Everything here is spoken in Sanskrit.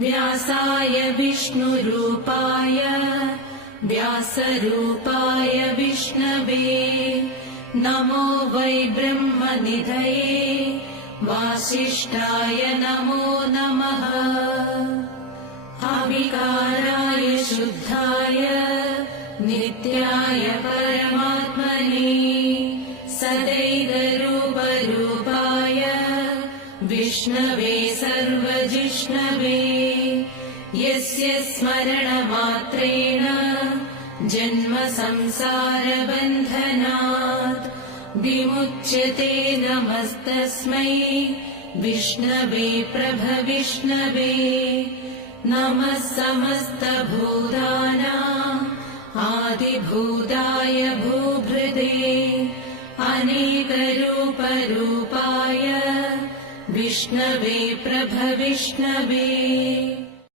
व्यासाय विष्णुरूपाय व्यासरूपाय विष्णवे नमो वै ब्रह्मनिधये वासिष्ठाय नमो नमः। अविकाराय शुद्धाय नित्याय परमात्मने सदैवरूपरूपाय विष्णवे सर्वजिष्णवे यस्य स्मरणमात्रेण जन्म संसारबन्धनात् विमुच्यते नमस्तस्मै विष्णवे प्रभविष्णवे। नमः समस्तभूतानाम् आदिभूताय भूभृते अनेकरूपरूपाय विष्णवे प्रभविष्णवे।